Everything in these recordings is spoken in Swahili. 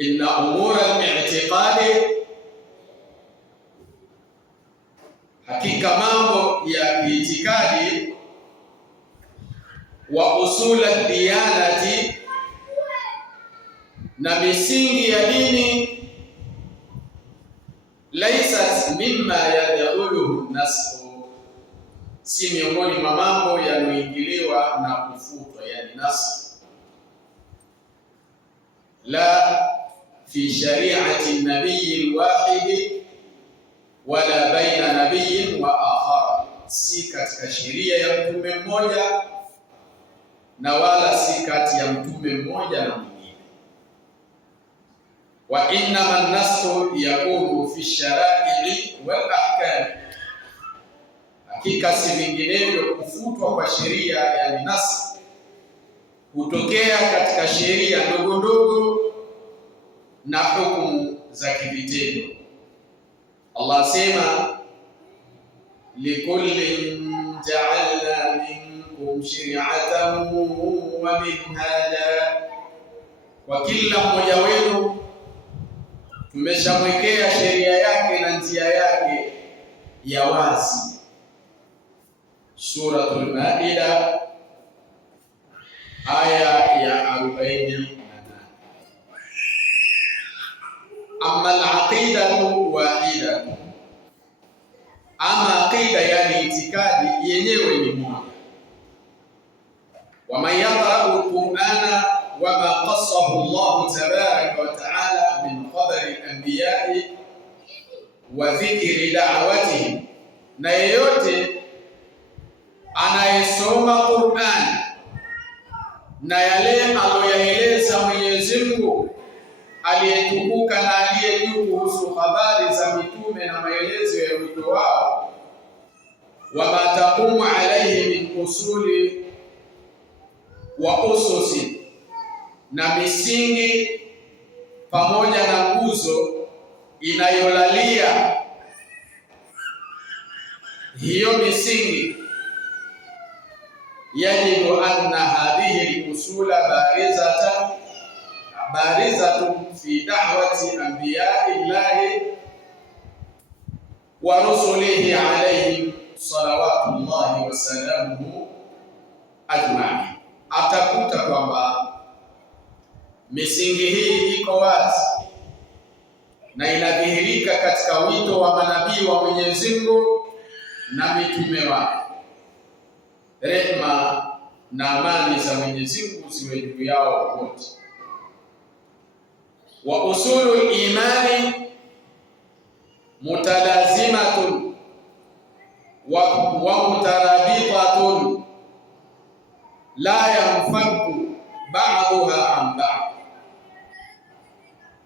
inna umura al-i'tiqadi, hakika mambo ya kiitikadi, wa usul ad-diyanati, na misingi ya dini, laysat mimma yadkhuluhu nasbu, si miongoni mwa mambo yanoingiliwa na kufutwa, yani nasbu. La fi shari'ati an-nabiy al-wahid wala baina nabiyyin wa akhar, si katika sheria ya mtume mmoja na wala si kati ya mtume mmoja na mwingine. Wa innama an-nasxu yakunu fi shara'i wal ahkam, hakika si vinginevyo kufutwa kwa sheria, yani nas, hutokea katika sheria ndogo ndogo na hukumu za kivitendo. Allah sema likullin ja'alna minkum shir'atan wa minhaja, kwa kila mmoja wenu tumeshamwekea sheria yake na njia yake ya wazi. Suratul Maida aya ya 48. Amma al-aqidatu wahidatu, ama aqida yani itikadi yenyewe ni moja. Wa man yaqra'u al-Qur'ana wa ma qassahu Allah tabaraka wa ta'ala min khabari al-anbiya'i wa dhikri da'watihim, na yeyote anayesoma Qur'an na yale aliyoyaeleza Mwenyezi Mungu aliyetukuka na aliye juu kuhusu habari za mitume na maelezo ya wito wao, wa mataqumu alayhi min usuli wa ususi, na misingi pamoja na nguzo inayolalia hiyo misingi, yajibu anna hadhihi al-usula barizatun fi da'wati anbiya'i llahi wa rusulihi alayhim salawatullahi wa salamuhu ajma'in. Atakuta kwamba misingi hii iko wazi na inadhihirika katika wito wa manabii wa Mwenyezi Mungu na mitume wake. Rehma na amani za Mwenyezi Mungu ziwe juu yao wote. Wa usulul imani mutalazimatun wa mutarabitatun la yanfaku ba'daha an ba'd,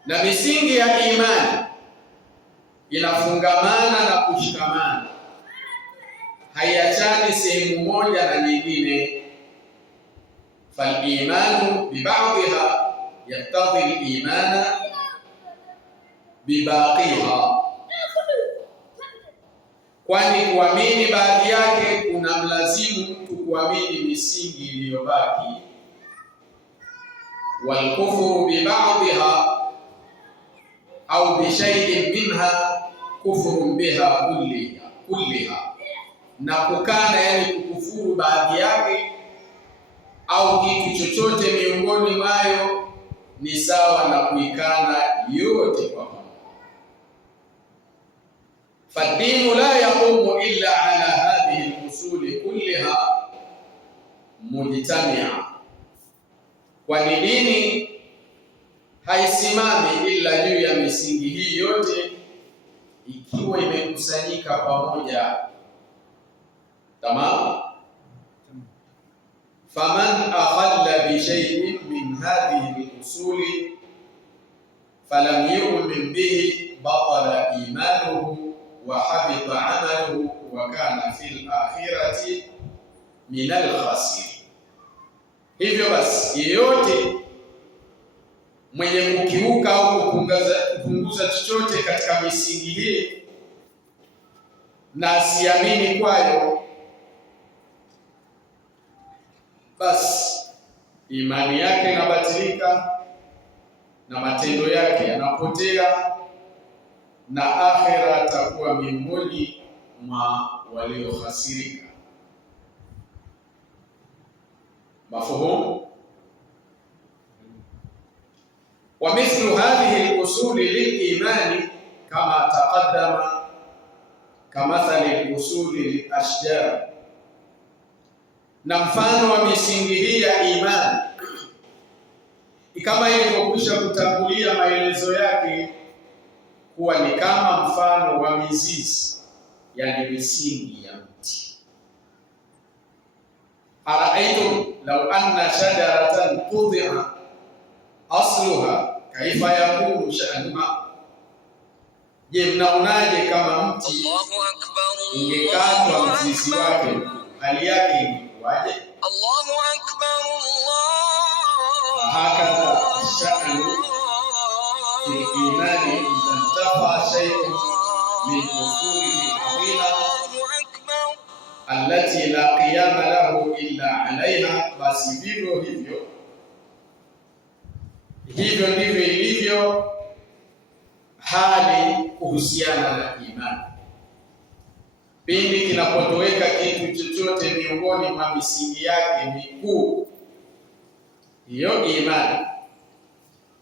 na misingi ya imani inafungamana na kushikamana, haiachani sehemu moja na nyingine. Fal imanu bi ba'dha yaktadhi al-imana bi baqiha, kwani kuamini baadhi yake kuna mlazimu mtu kuamini misingi iliyobaki. Wal kufru bi ba'dha au bi shay'in minha kufrun biha kulliha, na kukana yani kukufuru baadhi yake au kitu chochote miongoni mwayo ni sawa na kuikana yote kwa pamoja. Fadinu la yaqumu illa ala hadhihi al-usuli kulliha mujtamia, kwani dini haisimami ila juu ya misingi hii yote ikiwa imekusanyika pamoja. Tamam. Faman akhalla bi shay'in min hadhihi al-usuli falam yu'min bihi batala imanuhu wa habita 'amaluhu wa kana fil akhirati min al-khasirin. Hivyo basi yeyote mwenye kukiuka au kupunguza chochote katika misingi hii na asiamini kwayo, basi imani yake inabatilika na matendo yake yanapotea, na akhera atakuwa miongoni mwa waliohasirika. Mafhumu? Wa mithlu hadhihi al-usul lil-iman kama taqaddama kamathali al-usul lil-ashjar, na mfano wa misingi hii ya imani kama ilivyokwisha kutangulia maelezo yake kuwa ni kama mfano wa mizizi, yani misingi ya mti. Araaitum law anna shajaratan qudhi'a asluha kaifa yakunu sha'nuha, je, mnaonaje kama mti ungekatwa mzizi wake hali yake ingekuwaje? Allahu akbar, Allah. Hakadha sha'nu fil imani intafa shay'un min usulihi al-'azima allati la qiyama lahu illa 'alayha. Basi vivyo ndivyo ilivyo hali kuhusiana na imani. Pindi kinapotoweka kitu chochote miongoni mwa misingi yake mikuu, hiyo imani,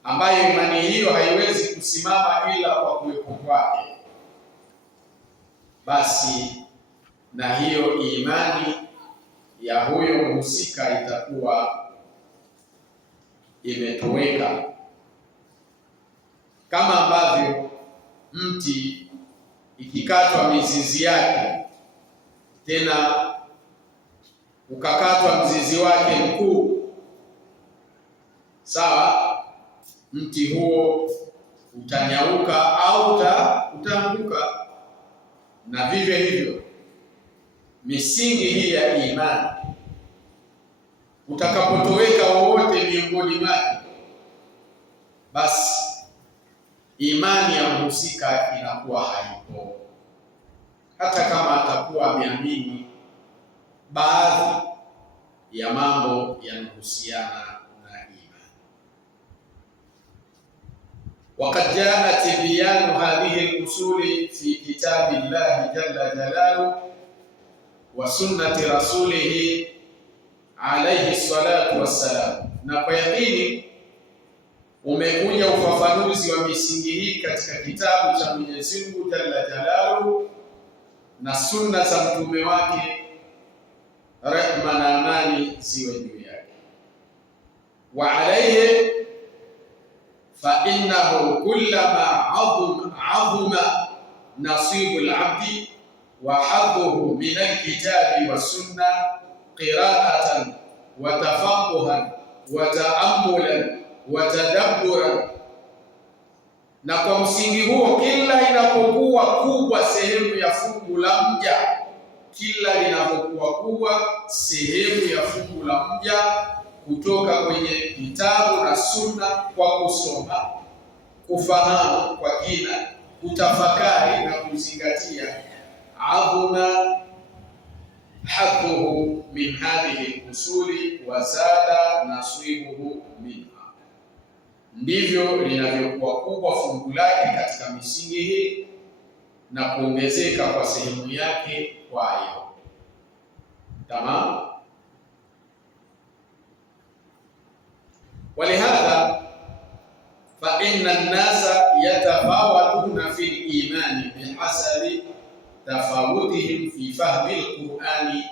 ambayo imani hiyo haiwezi kusimama ila kwa kuwepo kwake, basi na hiyo imani ya huyo mhusika itakuwa imetoweka. Kama ambavyo mti ikikatwa mizizi yake, tena ukakatwa mzizi wake mkuu, sawa, mti huo utanyauka au utaanguka. Na vivyo hivyo misingi hii ya imani, utakapotoweka wowote miongoni mwake, basi imani ya mhusika inakuwa haipo, hata kama atakuwa ameamini baadhi ya mambo yanayohusiana na imani. Waqad jaa tibyanu hadhihi al-usuli fi kitabillahi jalla jalaluhu wa sunnati rasulihi alayhi salatu wassalam, na kwa yakini umekuja ufafanuzi wa misingi hii katika kitabu cha Mwenyezi Mungu jalla jalaluhu na sunna za mtume wake, rehma na amani ziwe juu yake. Wa alayhi fa innahu kullama azuma nasibu al-abdi wa hadduhu min al-kitabi wa sunna qira'atan wa tafaqquhan wa ta'ammulan wa tadabburan, na kwa msingi huo kila inapokuwa kubwa sehemu ya fungu la mja, kila linapokuwa kubwa sehemu ya fungu la mja kutoka kwenye kitabu na sunna, kwa kusoma, kufahamu kwa kina, kutafakari na kuzingatia, adhuma hadduhu min hadhihi al-usuli wa zada nasibuhu minha, ndivyo linavyokuwa kubwa fungu lake katika misingi hii na kuongezeka kwa sehemu yake kwayo. Tamam. Walihadha fa inna an-nasa yatafawatuna fi al-imani bihasabi tafawutihim fi fahmi al-Qur'ani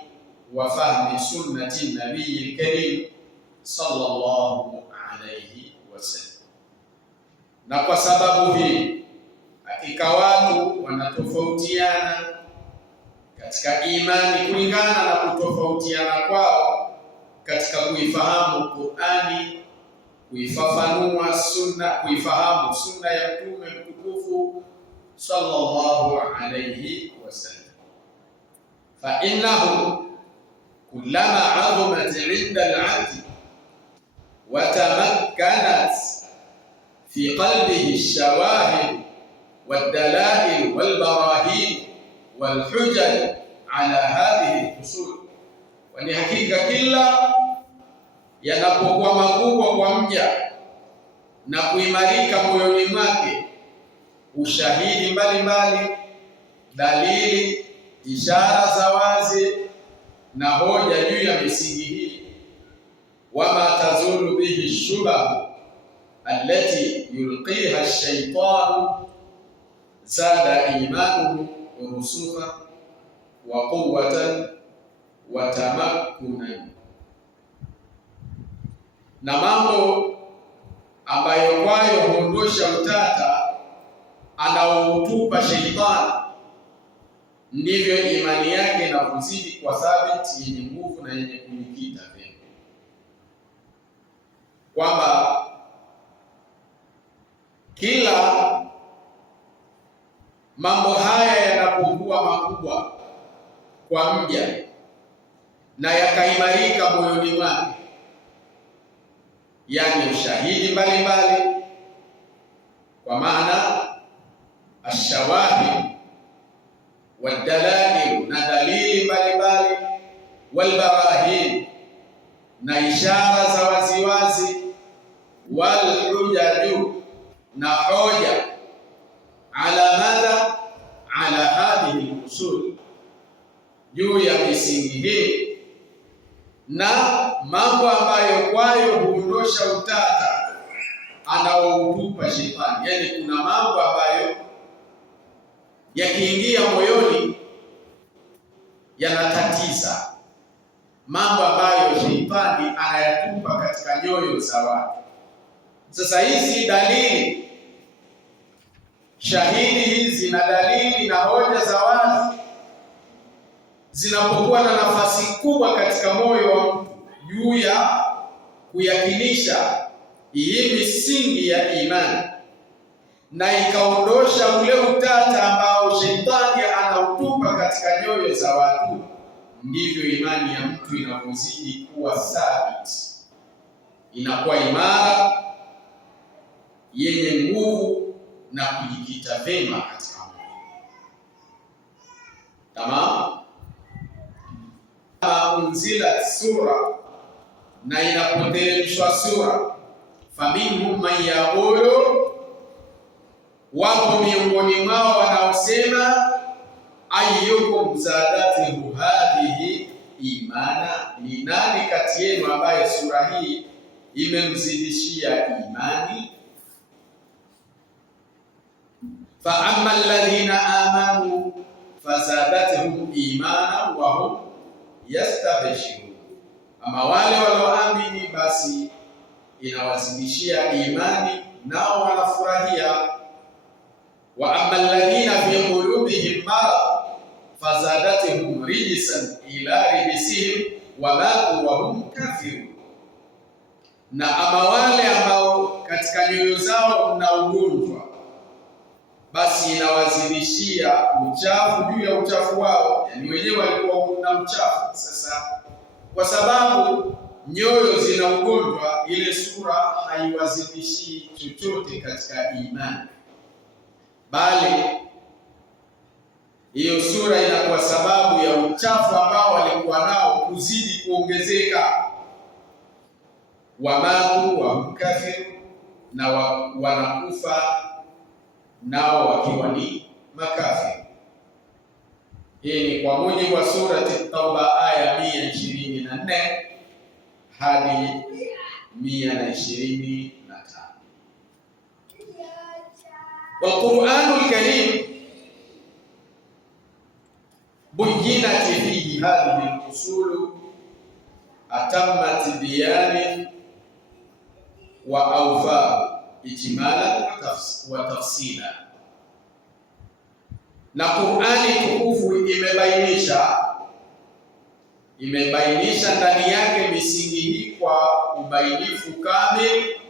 wa fahmi sunnati an-nabiy al-karim sallallahu alayhi wasallam. Na kwa sababu hii hakika watu wanatofautiana katika imani kulingana na kutofautiana kwao katika kuifahamu Qur'ani, kuifafanua sunna, kuifahamu sunna ya Mtume mtukufu sallallahu alayhi wasallam. Fa innahu kullama 'azumat 'inda al-'abdi wa tamakkanat fi qalbihi ash-shawahid wad-dalail wal-barahin wal-hujaj 'ala hadhihi al-usul, wa ni hakika kila yanapokuwa makubwa kwa mja na kuimarika moyoni mwake ushahidi mbalimbali, dalili, ishara za wazi na hoja juu ya misingi hii. Wama tazulu bihi shubha allati yulqiha ash-shaytanu zada imanuhu rusukha wa quwwatan wa tamakkunan. Na mambo ambayo kwayo huondosha utata anaoutupa sheitani, ndivyo imani yake inakuzidi kwa thabiti, yenye nguvu na yenye kunikita vyema, kwamba kila mambo haya yanapokuwa makubwa kwa mja na yakaimarika moyoni mwake, yani ushahidi mbalimbali, kwa maana ashawahid wadalail, na dalili mbalimbali, walbarahin, na ishara za waziwazi, walhujaju, na hoja, ala madha, ala hadhihi al-usul, juu ya misingi hii, na mambo ambayo kwayo huondosha utata anaoutupa shetani. Yani kuna mambo ambayo yakiingia moyoni yanatatiza, mambo ambayo shetani anayatupa katika nyoyo za watu. Sasa hizi dalili, shahidi hizi na dalili na hoja za wazi zinapokuwa na nafasi kubwa katika moyo wa mtu juu ya kuyakinisha hii misingi ya imani, na ikaondosha ule utata ambao shetani anautupa katika nyoyo za watu, ndivyo imani ya mtu inapozidi kuwa thabiti, inakuwa imara, yenye nguvu na kujikita vema katika moyo. Tamam. Unzilat sura, na inapoteremshwa sura, faminhum man yaqulu, wapo miongoni mwao wanaosema, ayyukum zadatuhu hadhihi imana, ni nani kati yenu ambaye sura hii imemzidishia imani? Fa amma alladhina amanu fazadatuhum imana wa hum yastabshirun, ama wale walioamini basi inawazidishia imani, nao wanafurahia. Wa amma alladhina fi qulubihim marad fazadatuhum rijsan ila rijsihim wa matu wa hum kafirun, na ama wale ambao katika nyoyo zao mna ugonjwa, basi inawazidishia uchafu juu ya uchafu wao. Yani wenyewe walikuwa na uchafu, sasa kwa sababu nyoyo zina ugonjwa, ile sura haiwazidishii chochote katika imani, bali hiyo sura inakuwa sababu ya uchafu ambao walikuwa nao kuzidi kuongezeka. Wamatu wa mkafiru, na wanakufa nao wakiwa ni makafiri. Hii ni kwa mujibu wa surati Tauba aya 124 hadi 125. Wal-Qur'anul Karim buyyinat fihi hadhihi al-usul atammat biyanin wa awfa ijmalan wa tafsila. Na Qur'ani tukufu imebainisha ndani yake misingi hii kwa ubainifu kamili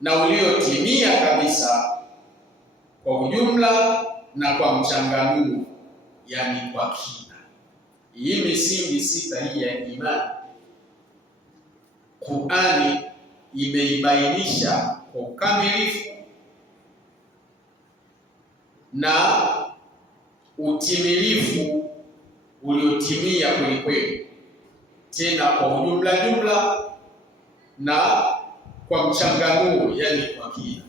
na uliotimia kabisa, kwa ujumla na kwa mchanganuo, yani kwa kina. Hii misingi sita hii ya imani, Qur'ani imeibainisha kwa ukamilifu na utimilifu uliotimia kweli kweli, tena kwa ujumla jumla na kwa mchanganuo, yani kwa kina.